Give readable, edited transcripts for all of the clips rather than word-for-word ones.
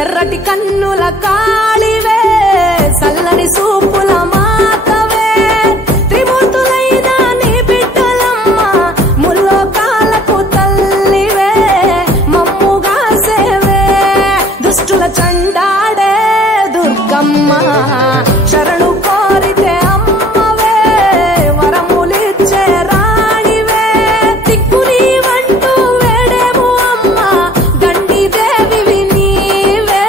ఎర్రటి కన్నుల కాళివే సల్లని సూపుల మాతవే త్రిమూర్తులైన నీ బిడ్డలమ్మ ముల్లోకాలకు తల్లివే మమ్ముగా సేవే దుష్టుల చండాడే దుర్గమ్మ శరణు కోరితే అమ్మవే వరములిచ్చే రాణివే దిక్కు నీవంటూ వేడేము అమ్మ దండి దేవివి నీవే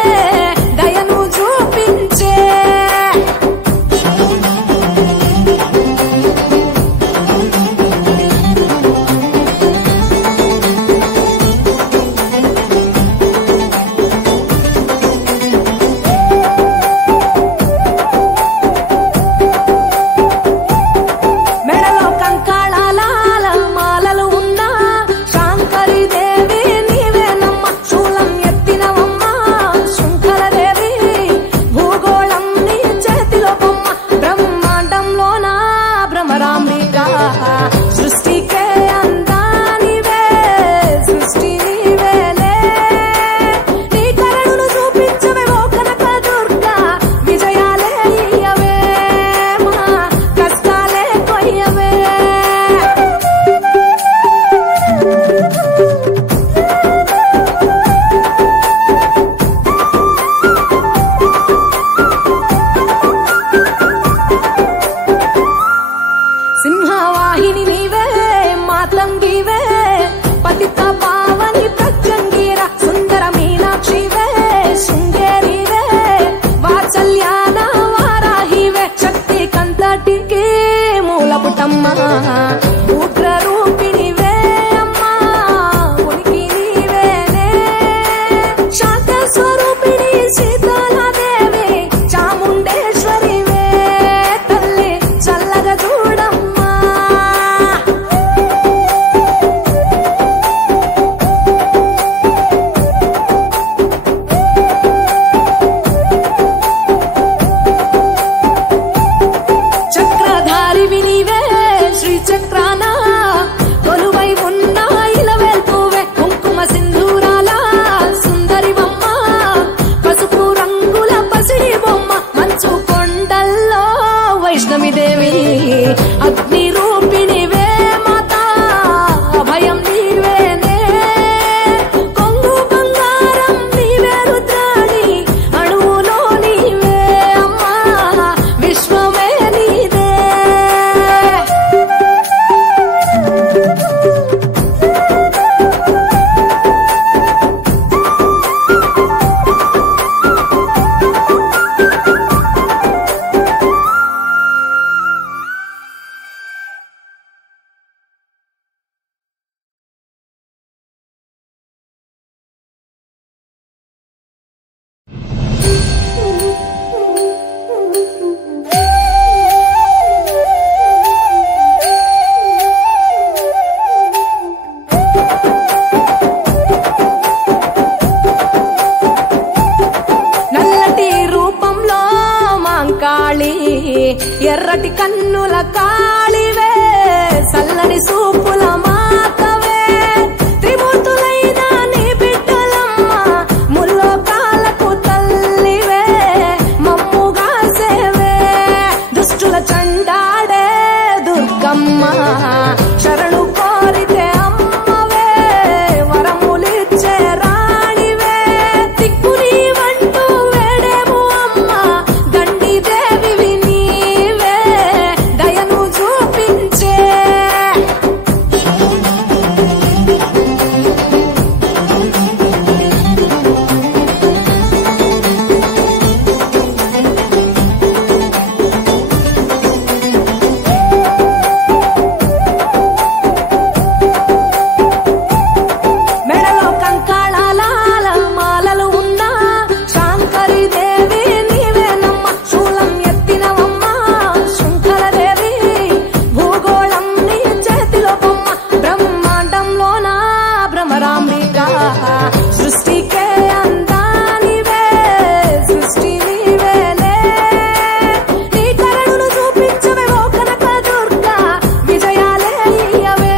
దయను చూపించే మెడలో కంకాళాల మాలలు ఉన్నా శాంకరి దేవి నీవేనమ్మ శూలం ఎత్తినవమ్మ శృంఖలదేవి భూగోళం నీ చేతిలో బొమ్మ బ్రహ్మాండంలోన భ్రమరాంబిక సృష్టికే అందానివే సృష్టి నీవేలే నీ కరుణను చూపించవే ఓ కనక దుర్గా విజయాలే ఇయ్యవే మా కష్టాలే కొయ్యవే సింహవాహిని నీవే మాతంగివే పతిత పావని ప్రత్యంగిర సుందర మీనాక్షివే శృంగేరివే వాత్సల్యాన వారాహివే శక్తి కంతటికి మూలపుటమ్మ ఉగ్ర రూపిణివే అమ్మా ఉనికి నీవేనే శాంత స్వరూపిణి సీతాలదేవి చాముండేశ్వరివే తల్లి చల్లగా చూడమ్మా చక్రధారివి నీవే శ్రీచక్రాన కొలువై ఉన్న ఇలవేల్పువే కుంకుమ సింధూరాల సుందరివమ్మ పసుపు రంగుల పసిడి బొమ్మ మంచు కొండల్లో వైష్ణవి దేవి అగ్ని రూపిణివే మాత అభయం నీవేనే కొంగు బంగారం నీవే రుద్రాణి అణువులో నీవే అమ్మా విశ్వమే నీదే నల్లటి రూపంలో మాంకాళి ఎర్రటి కన్నుల కాళివే సల్లని సూపుల మాతవే త్రిమూర్తులైన నీ బిడ్డలమ్మ ముల్లోకాలకు తల్లివే మమ్ముగా సేవే దుష్టుల చండాడే దుర్గమ్మ శరణు కోరితే అమ్మవే వరములిచ్చే రాణివే దిక్కు నీవంటూ వేడేము అమ్మ దండి దేవివి నీవే దయను చూపించే మెడలో కంకాళాల మాలలు ఉన్నా శాంకరి దేవి నీవేనమ్మ శూలం ఎత్తినవమ్మ శృంఖలదేవి భూగోళం నీ చేతిలో బొమ్మ బ్రహ్మాండంలోన భ్రమరాంబిక సృష్టికే అందానివే సృష్టి నీవేలే నీ కరుణను చూపించవే ఓ కనక దుర్గా విజయాలే ఇయ్యవే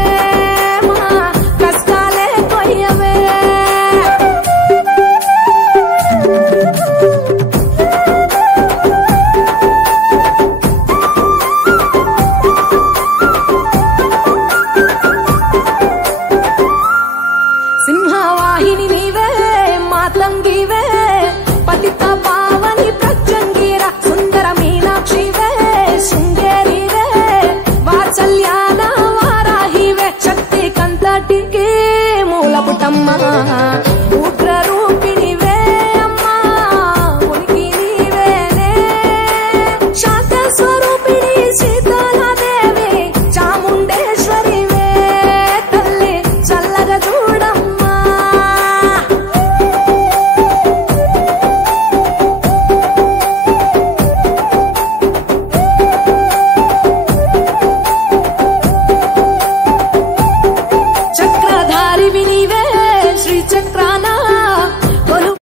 మా కష్టాలే కొయ్యవే సమ్మక్క